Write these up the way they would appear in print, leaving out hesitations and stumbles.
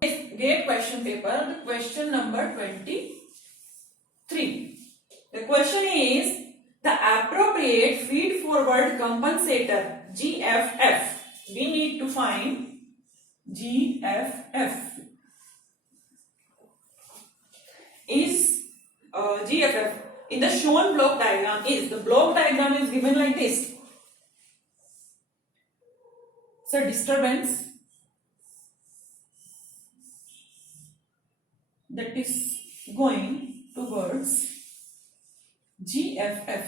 GATE question paper, question number 23. The question is the appropriate feed forward compensator GFF. We need to find GFF. Is GFF in the shown block diagram is, the block diagram is given like this. So disturbance that is going towards GFF.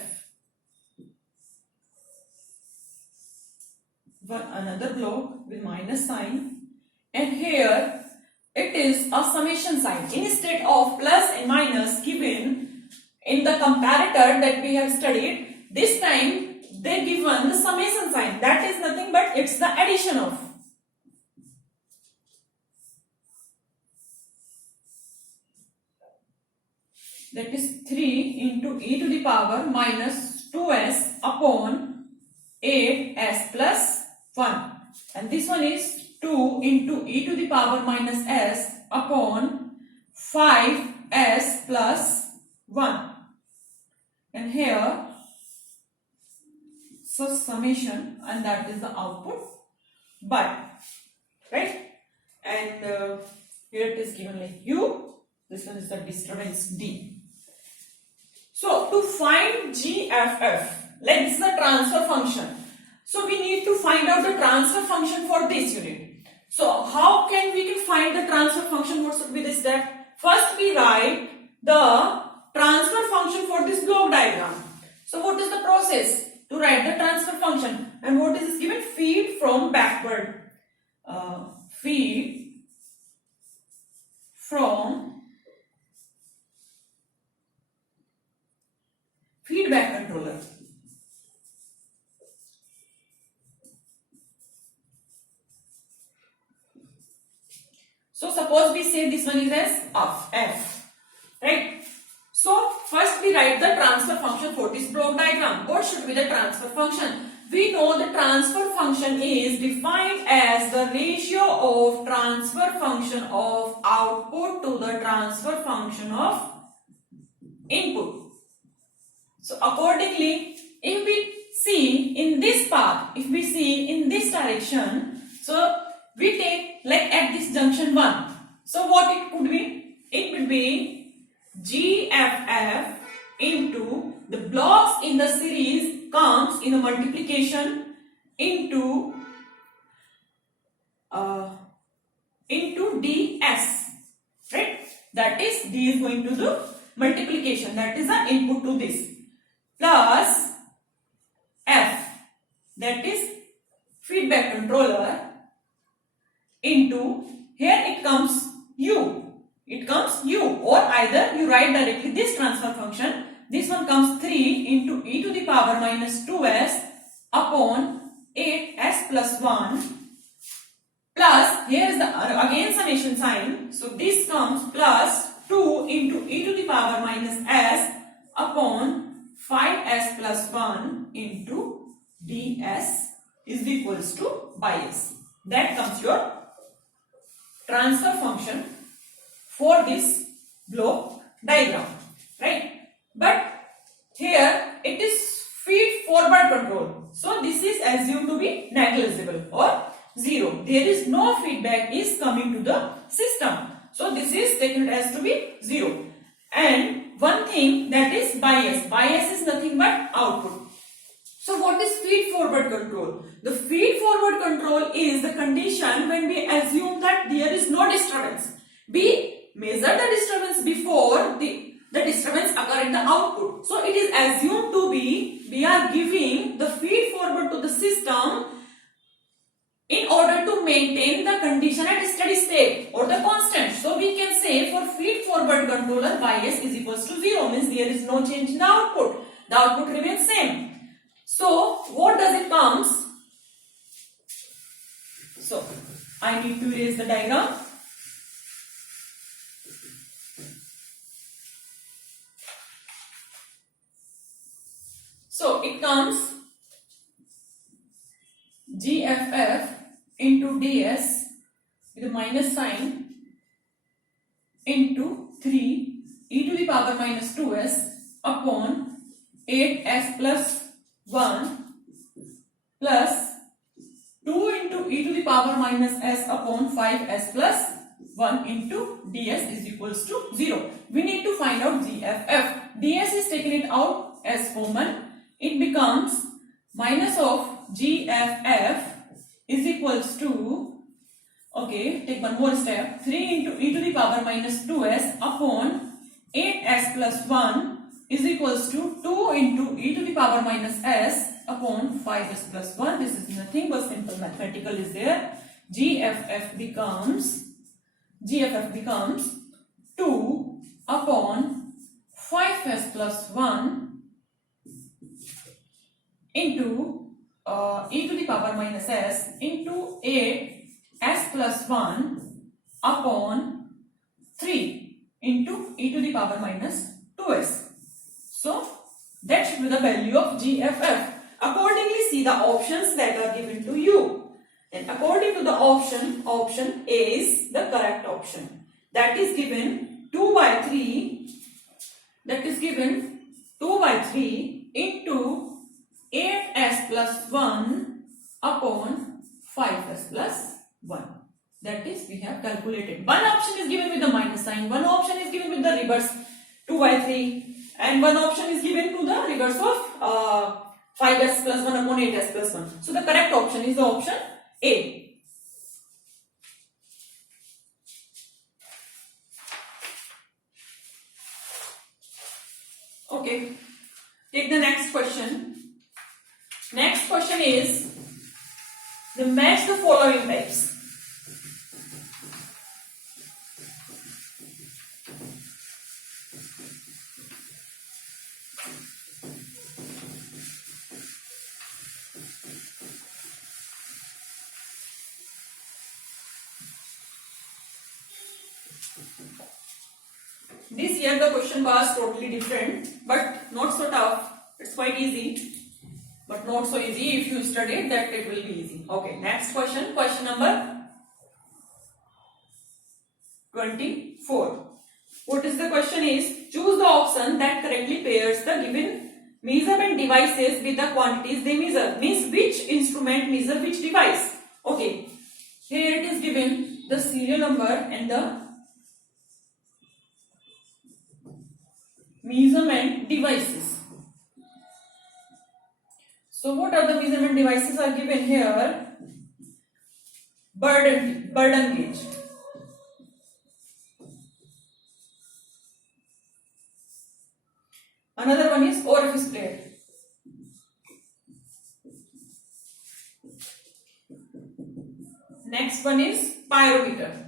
Another block with minus sign, and here it is a summation sign. Instead of plus and minus given in the comparator that we have studied, this time they given the summation sign. That is nothing but it's the addition of. That is 3 into e to the power minus 2s upon 8s plus 1. And this one is 2 into e to the power minus s upon 5s plus 1. And here, so summation, and that is the output. But, right? And here it is given like u. This one is the disturbance D. So, to find GFF, like this is the transfer function. So, we need to find out the transfer function for this unit. So, how can we find the transfer function? What should be the step? First, we write the transfer function for this block diagram. So, what is the process to write the transfer function? And what is given? Feed from backward. Feed from feedback controller. So suppose we say this one is as F, right? So first we write the transfer function for this block diagram. What should be the transfer function? We know the transfer function is defined as the ratio of transfer function of output to the transfer function of input. So accordingly, if we see in this path, if we see in this direction, so we take like at this junction 1. So what it could be? It would be GFF into the blocks in the series comes in a multiplication into DS, right? That is D is going to the multiplication. That is the input to this. Plus F, that is feedback controller, into here it comes U. It comes U, or either you write directly this transfer function. This one comes 3 into e to the power minus 2s upon 8s plus 1 plus, here is the again summation sign. So this comes plus 2 into e to the power minus s upon 5s plus 1 into ds is equals to bias. That comes your transfer function for this block diagram, right? But here it is feed forward control. So this is assumed to be negligible or 0. There is no feedback is coming to the system. So this is taken as to be 0. And one thing, that is bias. Bias is nothing but output. So what is feed forward control? The feed forward control is the condition when we assume that there is no disturbance. We measure the disturbance before the disturbance occur in the output. So it is assumed to be, we are giving the feed forward to the system in order to maintain the condition at steady state or the constant. So we can say for feed forward controller, bias is equals to 0, means there is no change in the output. The output remains same. So what does it comes? So I need to erase the diagram. So it comes GFF into DS with a minus sign into 3 e to the power minus 2s upon 8s plus 1 plus 2 into e to the power minus s upon 5s plus 1 into ds is equals to 0. We need to find out GFF. ds is taken it out as common. It becomes minus of GFF is equals to, okay, take one more step, 3 into e to the power minus 2s upon 8s plus 1 is equals to 2 into e to the power minus s upon 5s plus 1. This is nothing but simple mathematical is there. GFF becomes 2 upon 5s plus 1 into e to the power minus s into 8s plus 1 upon 3 into e to the power minus 2s. So that should be the value of GFF. Accordingly, see the options that are given to you. And according to the option A is the correct option. That is given 2 by 3. That is given 2 by 3 into 8s plus 1 upon 5s plus 1. That is, we have calculated. One option is given with the minus sign, one option is given with the reverse 2 by 3, and one option is given to the reverse of 5s plus 1 upon 8s plus 1. So the correct option is the option A. Okay, take the next question. Next question is the match the following types. This year the question was totally different, but not so tough. It's quite easy, but not so easy. If you study it, that it will be easy. Okay, next question. Question number 24. What is the question is, choose the option that correctly pairs the given measurement devices with the quantities they measure. Means which instrument measure which device. Okay, here it is given the serial number and the measurement devices. So what are the measurement devices are given here? Burden gauge, another one is orifice plate, next one is pyrometer.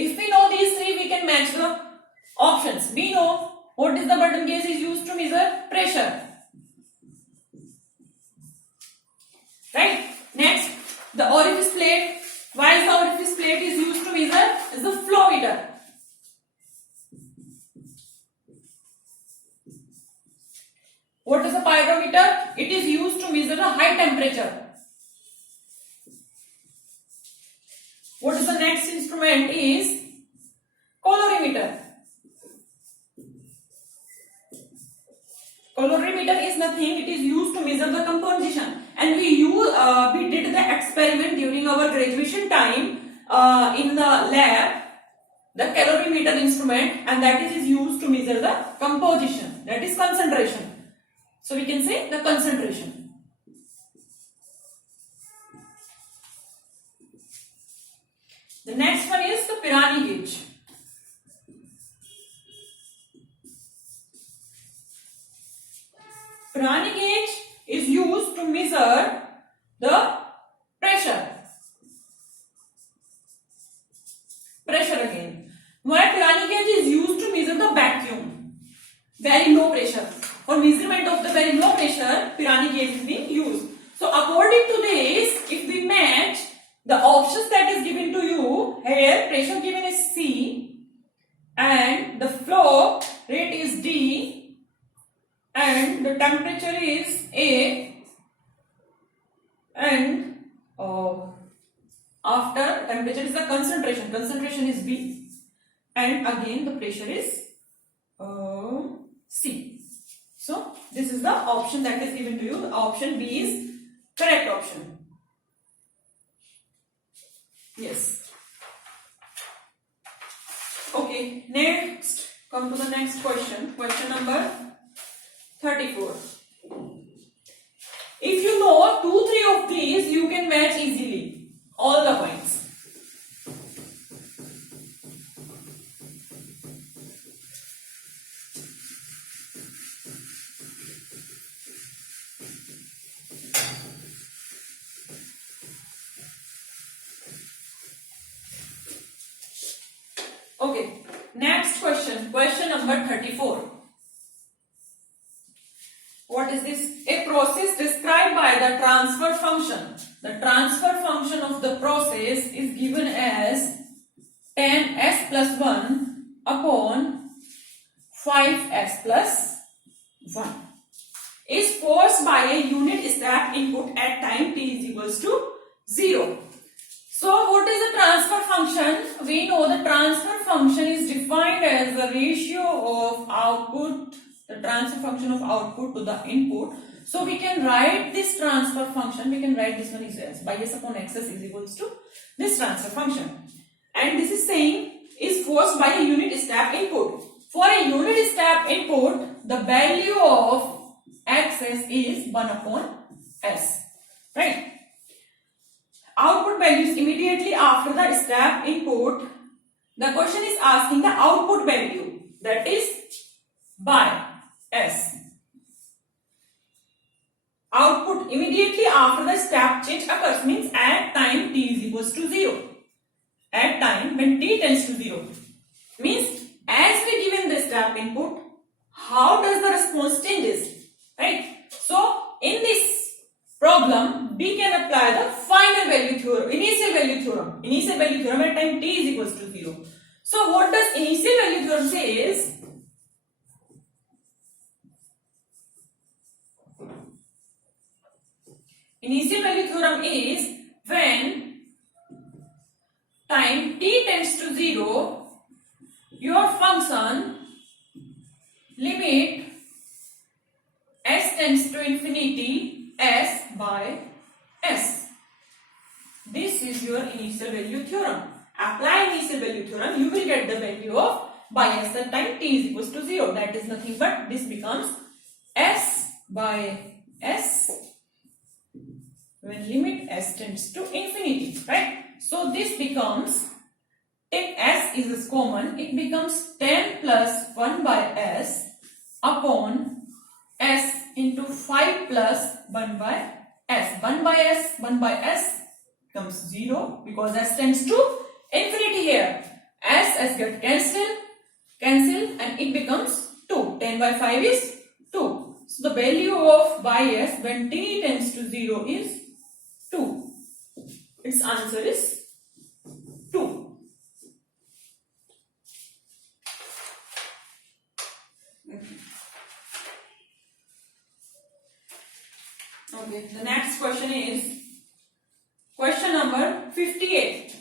If we know these three, we can match the options. We know what is the burden gauge is used to measure pressure. Right? Next, the orifice plate. Why is the orifice plate is used to measure? Is the flow meter. What is a pyrometer? It is used to measure the high temperature. What is the next instrument is colorimeter. Colorimeter is nothing, it is used to measure the composition, and we did the experiment during our graduation time in the lab, the calorimeter instrument, and that is used to measure the composition, that is concentration. So we can say the concentration. The next one is the Pirani gauge. Pirani gauge is used to measure the pressure. Pressure again. Why Pirani gauge is used to measure the vacuum, very low pressure. For measurement of the very low pressure, Pirani gauge is being used. So according to this, if we match the options that is given to you, here pressure given is C temperature is the concentration. Concentration is B. And again the pressure is C. So this is the option that is given to you. Option B is correct option. Yes. Okay, next, come to the next question. Question number 34. If you know 2-3 of these, you can match easily all the points. Okay, next question. Question number 34. What is this? A process described by the transfer function. The transfer function of the process is given as 10s plus 1 upon 5s plus 1 is forced by a unit step input at time t is equals to 0. So what is the transfer function? We know the transfer function is defined as the ratio of output, the transfer function of output to the input. So we can write this transfer function, we can write this one as by s upon xs is equals to this transfer function. And this is saying is forced by a unit step input. For a unit step input, the value of xs is 1 upon s. Right? Output values immediately after the step input. The question is asking the output value, that is by s. Output immediately after the step change occurs, means at time t is equals to 0. At time when t tends to 0. Means as we given the step input, how does the response changes? Right? So in this problem, we can apply the final value theorem, initial value theorem. Initial value theorem at time t is equals to 0. So what does initial value theorem say is, initial value theorem is when time t tends to 0, your function limit s tends to infinity s by s. This is your initial value theorem. Apply initial value theorem, you will get the value of by s at time t is equals to 0. That is nothing but this becomes s by s when limit s tends to infinity. Right? So this becomes, take s is common, it becomes 10 plus 1 by s upon s into 5 plus 1 by s. 1 by s becomes 0 because s tends to infinity here. S get cancelled and it becomes 2. 10 by 5 is 2. So the value of by s when t tends to 0 is 2. Its answer is 2. Okay, the next question is question number 58.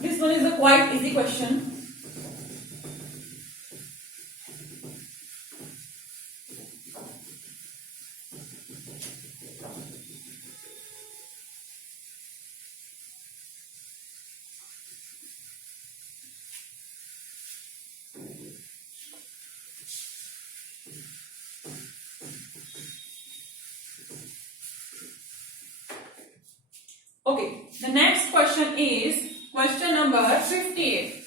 This one is a quite easy question. Okay, the next question is question number 58.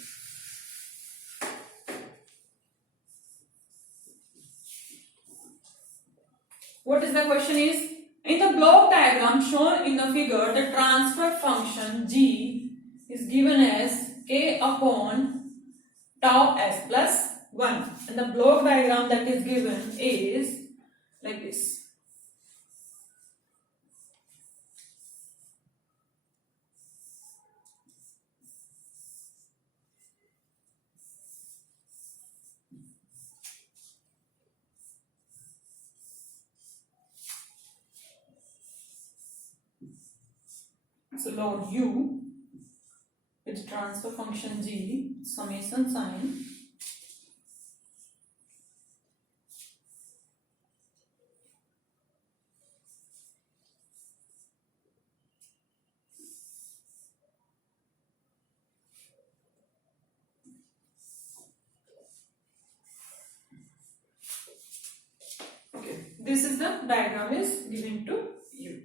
What is the question is? In the block diagram shown in the figure, the transfer function g is given as k upon tau s plus 1. And the block diagram that is given is like this. So log u with transfer function g, summation sign, okay, this is the diagram is given to you.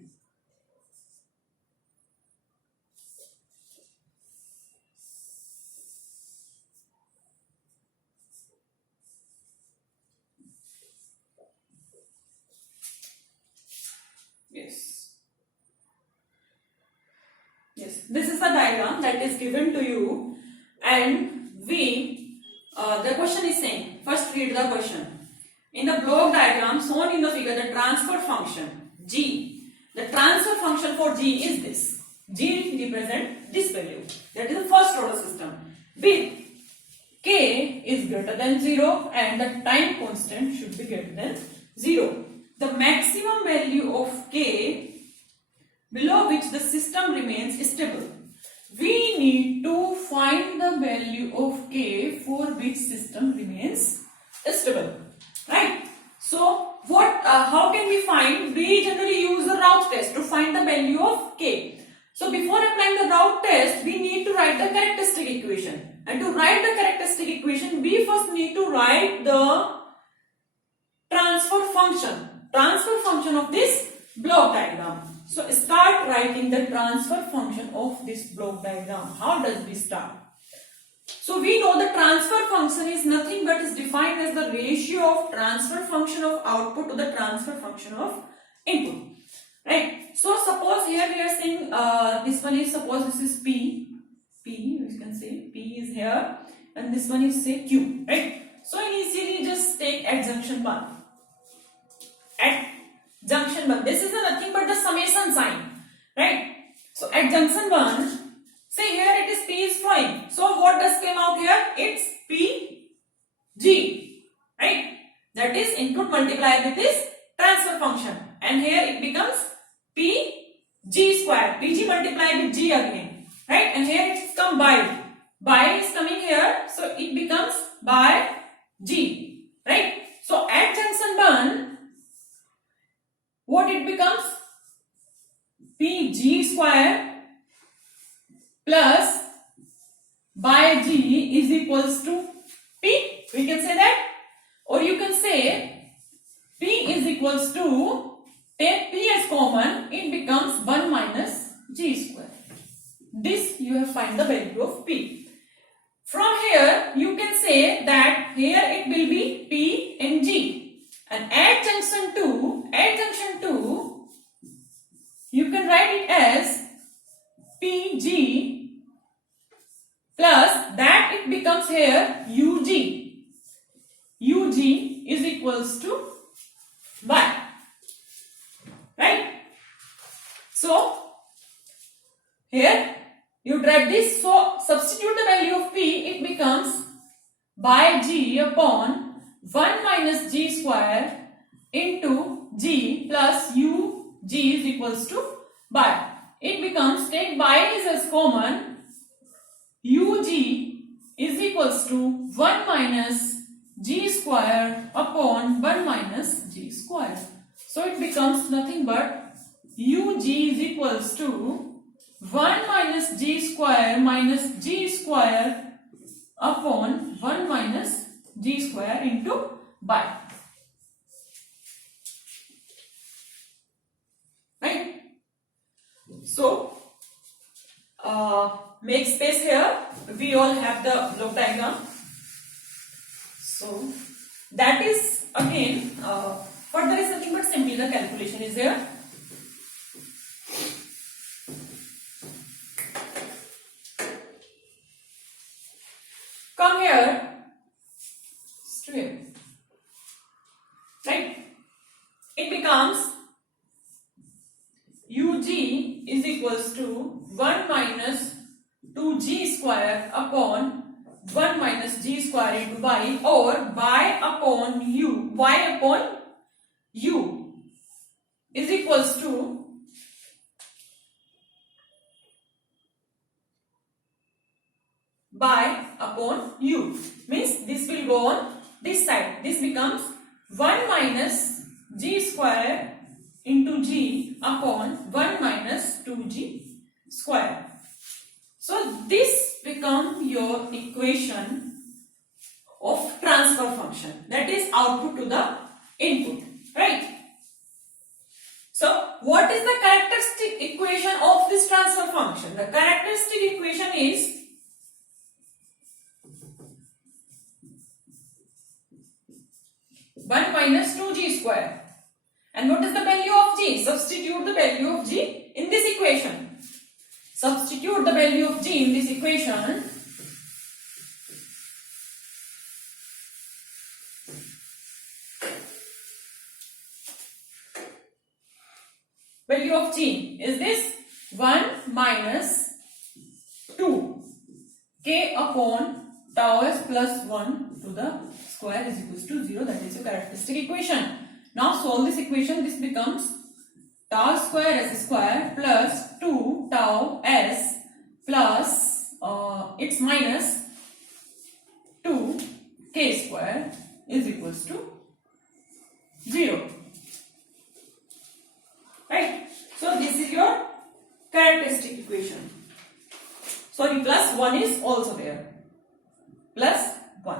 Yes, this is the diagram that is given to you, and the question is saying, first read the question. In the block diagram shown in the figure, the transfer function g, the transfer function for g is this. G represent this value, that is the first order system, with k is greater than 0 and the time constant should be greater than 0. The maximum value of k below which the system remains stable. We need to find the value of k for which system remains stable, right? So how can we find? We generally use the route test to find the value of k. So before applying the route test, we need to write the characteristic equation, and to write the characteristic equation, we first need to write the transfer function of this block diagram. So start writing the transfer function of this block diagram. How does we start? So we know the transfer function is nothing but is defined as the ratio of transfer function of output to the transfer function of input, right? So suppose here we are saying this one is, suppose this is P, you can say P is here, and this one is say Q, right? So initially just take at junction 1. At junction 1, this is nothing but the summation sign, right? So at junction 1, say here it is P is flowing. So what does came out here? It's P G, right? That is input multiplied with this transfer function, and here it becomes P G square. Pg multiplied with G again, right? And here it's come by. By is coming here, so it becomes by G, right? So at junction 1, what it becomes? Pg square plus by G is equals to P. We can say that, or you can say P is equals to, take P as common, it becomes 1 minus G square. This you have find the value of P. From here you can say that here it will be P and G, and at junction 2 you can write it as Pg plus that it becomes here Ug. Ug is equals to Y, right? So here you derive this, so substitute the value of P, it becomes by G upon 1 minus G square into G plus Ug is equals to by. It becomes, take by is as common, Ug is equals to 1 minus G square upon 1 minus G square. So it becomes nothing but Ug is equals to 1 minus G square minus G square upon 1 minus G square into by. Right? So, make space here. We all have the block diagram. So, that is again, further is nothing but simply the calculation is here. Come here, straight, right? It becomes Ug is equals to 1 minus 2G square upon 1 minus G square into Y, or Y upon U is equals to by upon u. Means this will go on this side. This becomes 1 minus g square into g upon 1 minus 2g square. So this becomes your equation of transfer function, that is output to the input, right? So what is the characteristic equation of this transfer function? The characteristic equation is one minus 2g square. And what is the value of g? Substitute the value of g in this equation. Substitute the value of g in this equation. Value of g is this 1 minus 2 k upon tau s plus 1 to the square is equals to 0. That is your characteristic equation. Now solve this equation. This becomes tau square s square plus 2 tau s plus it's minus 2 k square is equals to 0. Right? So this is your characteristic equation. Sorry, plus 1 is also there. Plus 1.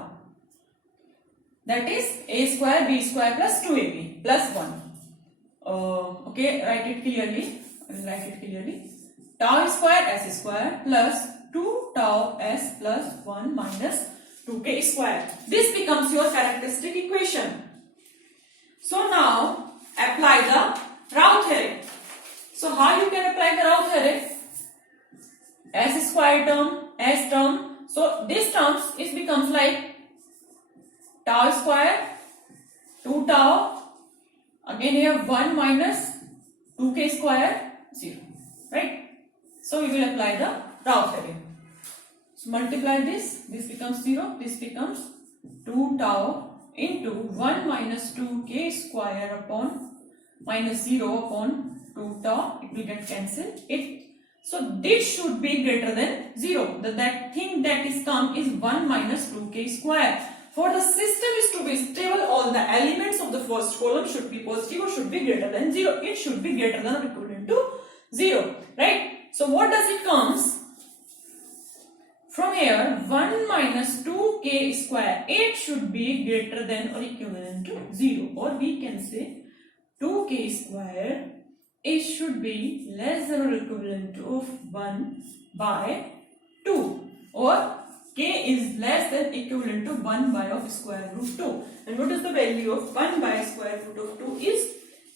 That is a square b square plus 2ab plus 1. Okay, write it clearly. I will write it clearly. Tau square s square plus 2 tau s plus 1 minus 2k square. This becomes your characteristic equation. So now apply the Rao theorem. So how you can apply the Rao theorem? S square term, s term. So this terms it becomes like tau square 2 tau. Again here 1 minus 2k square 0. Right? So we will apply the Rao theorem. So multiply this. This becomes 0. This becomes 2 tau into 1 minus 2k square upon minus 0 upon 2 tau. It will get cancelled. So this should be greater than 0. That thing that is come is 1 minus 2k square. For the system is to be stable, all the elements of the first column should be positive or should be greater than 0. It should be greater than or equivalent to 0. Right? So what does it comes? From here 1 minus 2k square. It should be greater than or equivalent to 0. Or we can say 2k square, it should be less than or equivalent to 1 by 2, or k is less than equivalent to 1 by of square root 2. And what is the value of 1 by square root of 2 is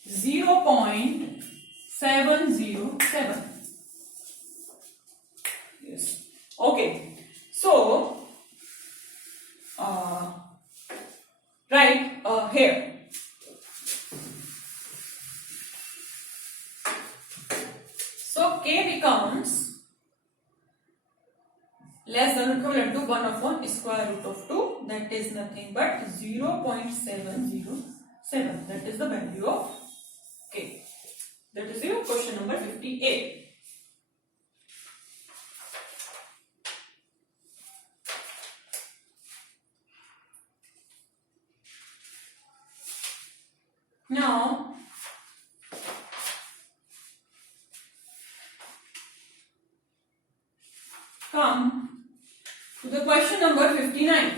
0.707. Yes. Okay. So right here. So k becomes less than or equivalent to 1 upon square root of 2. That is nothing but 0.707. That is the value of k. That is your question number 58. Now come to the question number 59.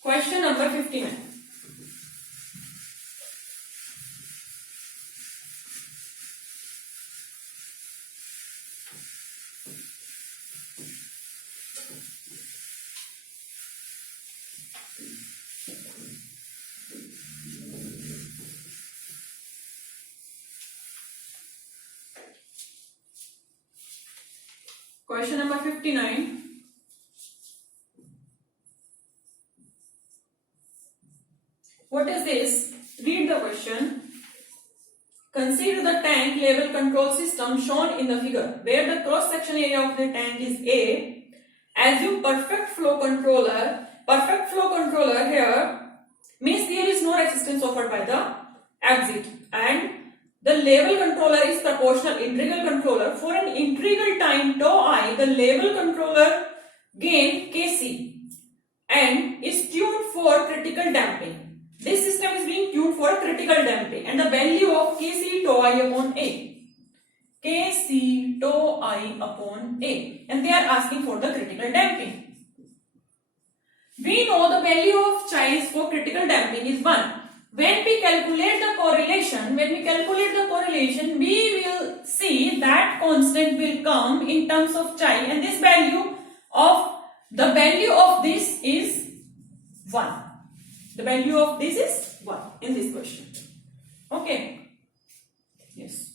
Question number 59. Question number 59. What is this? Read the question. Consider the tank level control system shown in the figure, where the cross-section area of the tank is A. Assume perfect flow controller. Perfect flow controller here means there is no resistance offered by the exit, and the level controller is proportional integral controller. For an integral time tau I, the level controller gain Kc and is tuned for critical damping. This system is being tuned for critical damping and the value of Kc tau I upon A. Kc tau I upon A, and they are asking for the critical damping. We know the value of chi for critical damping is 1. When we calculate the correlation, we will see that constant will come in terms of chi, and the value of this is 1. The value of this is 1 in this question. Okay. Yes.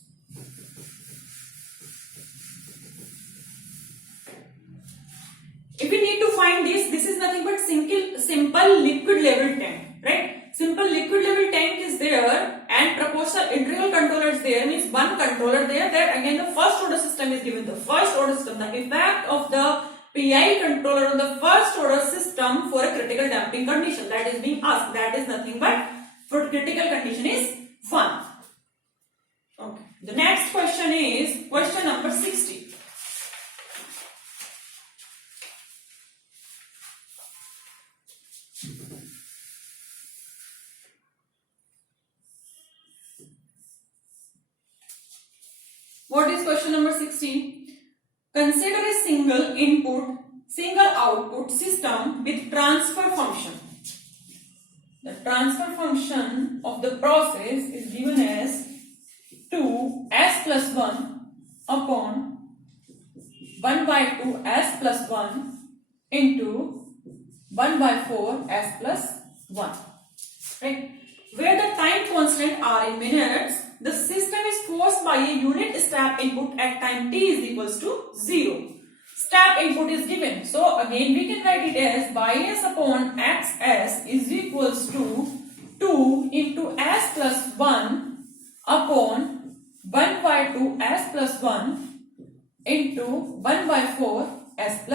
If we need to find this is nothing but simple liquid level tank, right? Simple liquid level tank is there and proportional integral controller is there, means one controller there. That again the first order system is given. The first order system, the effect of the PI controller on the first order system for a critical damping condition, that is being asked. That is nothing but for critical condition is 1. Okay. The next question is question number 60. What is question number 16? Consider a single input, single output system with transfer function. The transfer function of the process is given as 2s plus 1 upon 1 by 2s plus 1 into 1 by 4s plus 1. Right? Where the time constant are in minutes, the system is forced by a unit step input at time t is equals to 0. Step input is given. So again we can write it as y(s) upon xs is equals to 2 into s plus 1 upon 1 by 2 s plus 1 into 1 by 4 s plus